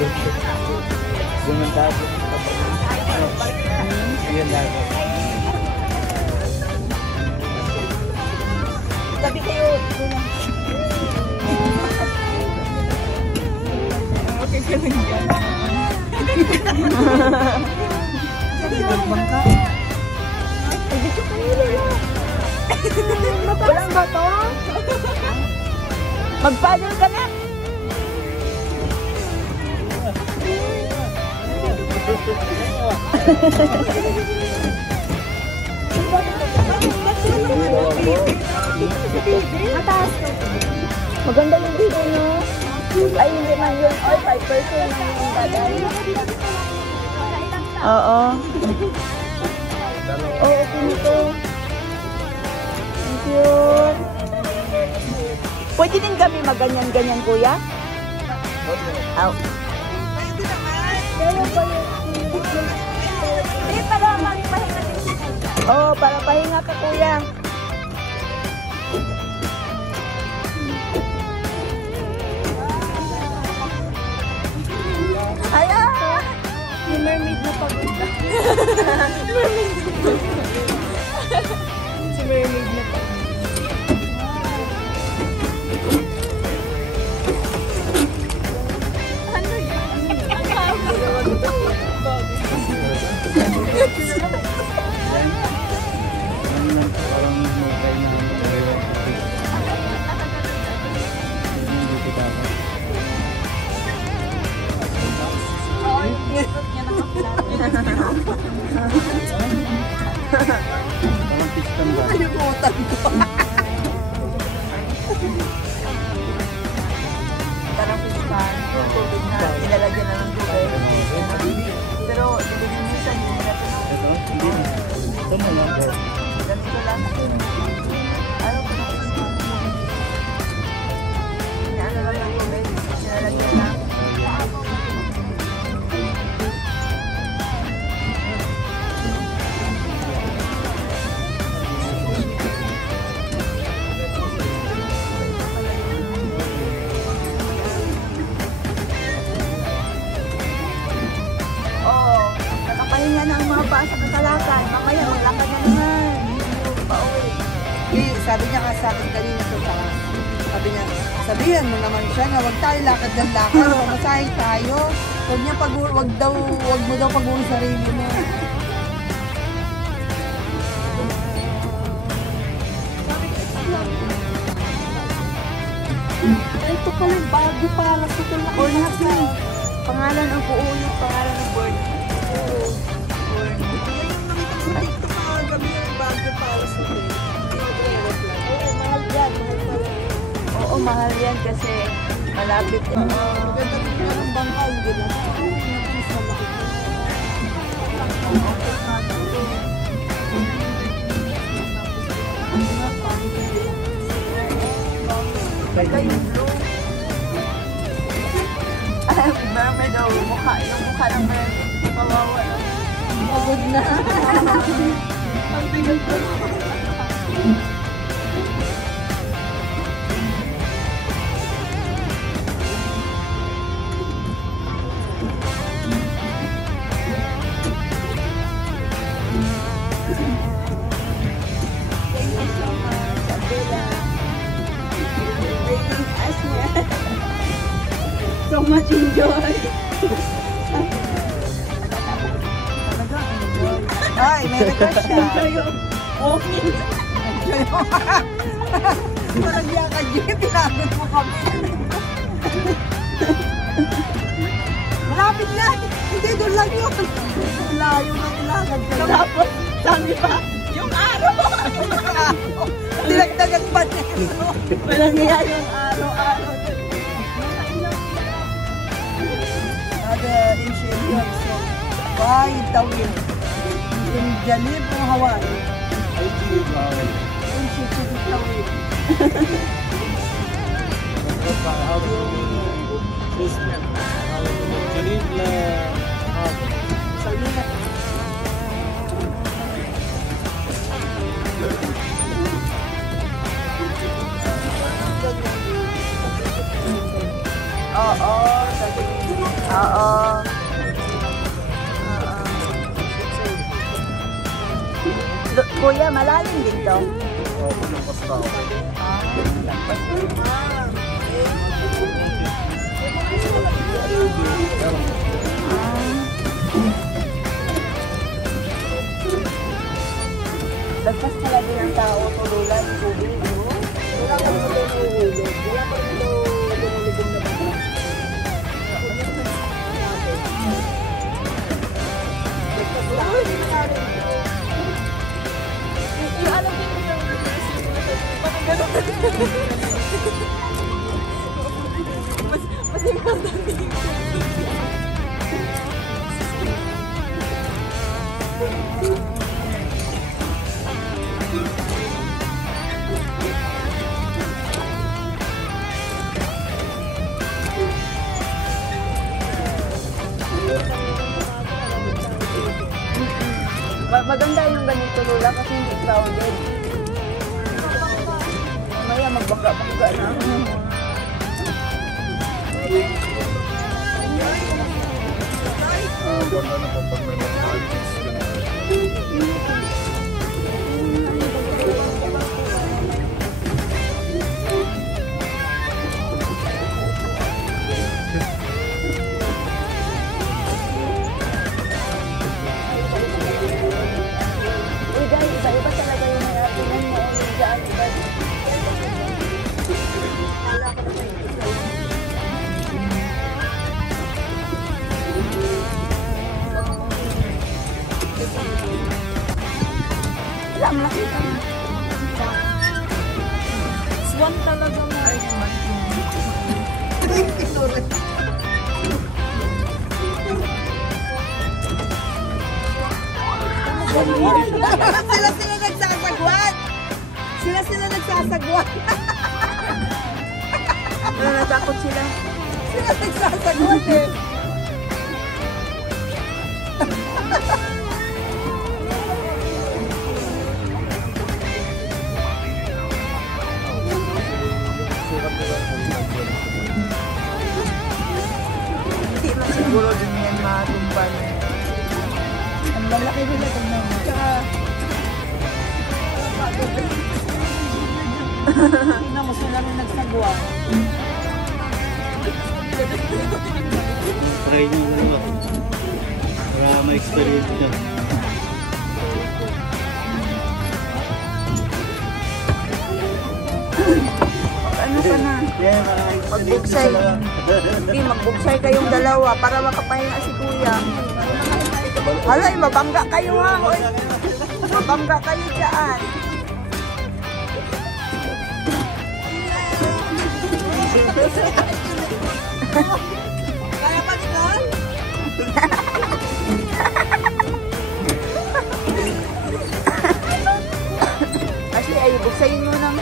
Bumantado. Ayan lang. Tabi kayo. Okay ka lang yan. Bangka. Walang ba to? Mag-paddle ka na. Mataas. Maganda yung video, no? Ay, hindi man yun. Ay, 5% na yung bagay. Oo. Oo, okay nito. Thank you. Pwede din kami maganyan-ganyan, kuya? Ow. Pwede naman. Pero ba yung... Hindi, para magpahinga din. Oo, para pahinga ka, kuya. Hala! Yung mermaid na pagod. Mermaid. Si mermaid na pagod. Ano Nalimutan ko. Parang pispan, yung tubig na nilalagyan na ng tubig. Pero, minsan hindi nila ito. Ito mo lang. Ganito lang. Ano ko na pispan? Inaano lang ng tubig. Nilalagyan lang. Pahinga na ang mga paa sa Katalakan. Mamaya maglakad na naman. Pauwi. Eh, sabi niya nga sa akin kanina sa taas. Sabi niya, sabihan mo naman siya na huwag tayo lakad ng lakad. Pamasahe tayo. Huwag niya wag mo daw pag-uwi sarili mo. Ito pala bago para sa Katalakan. Pangalan ang uulit. Pangalan ng board. Oo, mahal yan kasi malapit. Maganda rin nga ng bangka, hindi lang. Yung blue. Mermaid daw, yung mukha ng mermaid. Kawawa na. Pagod na. Ang bigat ko. Thank you so much, Abela. Bringing us here. So much enjoy. Ay, may request siya. Okay. Parang yakad yun, tinagod mo kami. Malapit na. Hindi, doon lang yun. Layo na ilagad ka. Tapos, sabi pa, yung araw. Dinagdagan pa niya. Walang niya yung araw-araw. Ada interior so why tawin in Jalib o Hawaii ay tawin Oo, oo. Kuya, malalim din to. Lagpas pala din ang tao, tululan, tubig. Wala ka naman doon uhulog. Wala ka naman doon lumulubog na ba? Yung alam din mo yung parang gano'n. Mas important din. Maganda yung ganito, Lola, kasi hindi crowded. Mamaya magbangga-bangga na. Iba talaga yung tingnan mo ulit dyan. Wala, malaki ka. Swan talaga mo. Ay, naman. Sila nagsasagwan. Sila nagsasagwan. Natakot sila. Sila nagsasagwan eh. Hindi man siguro din yan matumpan. Ang lalaki nila tingnan mo. Tsaka Tingnan mo sila rin nagsagwan. Try nyo ano ako. Para ma-experience nyo. ano ka na? Yeah, para ma-experience Magbuksay. nyo talaga. Hindi, magbuksay kayong dalawa para makapahinga si Kuya. Halay, mabangga kayo ha. Oy. Mabangga kayo dyan. Kaya pa Nicole? Kasi ay, buksayin mo ng...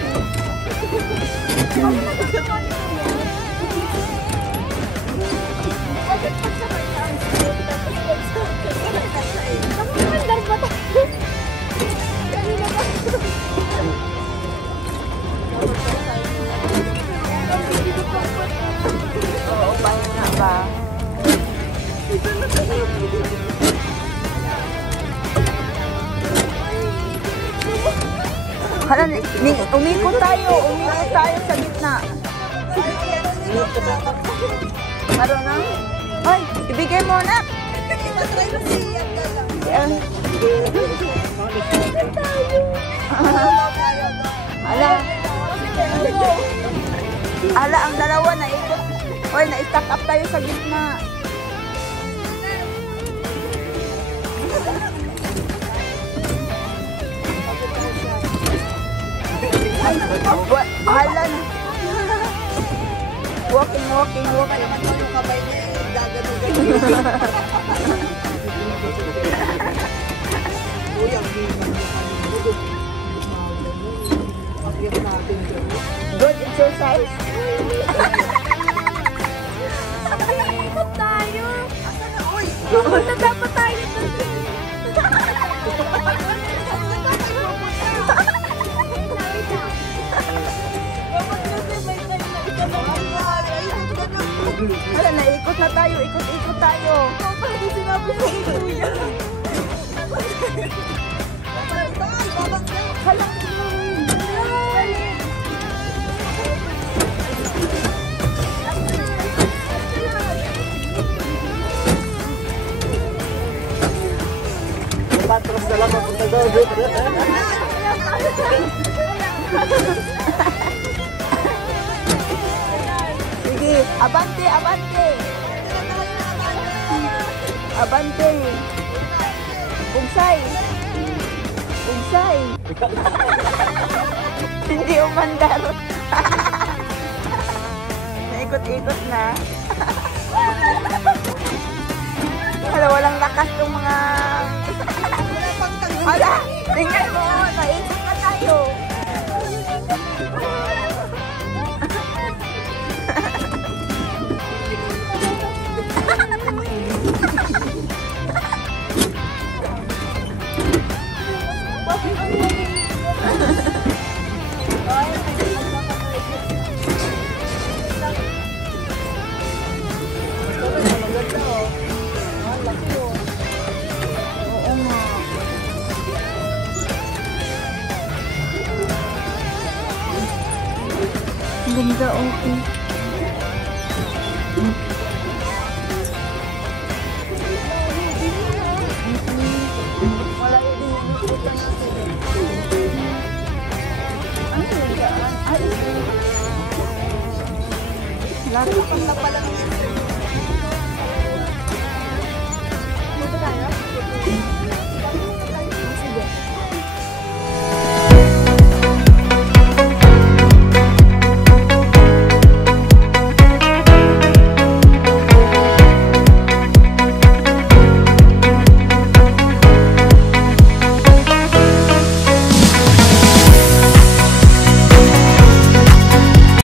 Oo, pahinga ba? Hala, umikot tayo sa gitna. Meron na? Ay, ibigay mo na. Imatry mo siya. Ala, ang dalawa na ikot. Oy, na-stack up tayo sa gitna. Hala na. Walking. Yung kamay niya gagano-gano. Uy, ang biman niya kami. Good exercise. Ikot tayo. Asa na? Uy! Pupunta dapat tayo. Wala, naikot na tayo. Ikot tayo. Sinabi ko ni Kuya. Baba Sige, abante, abante. Abante. Bungsay. Bungsay. Hindi umandar. Naikot-ikot na. Walang lakas ng mga... Hala, tingnan mo, naisip na tayo. Ganda, okay. Wala yung iniikutan natin. Ano yung daan? Ay, lahat pa pala ng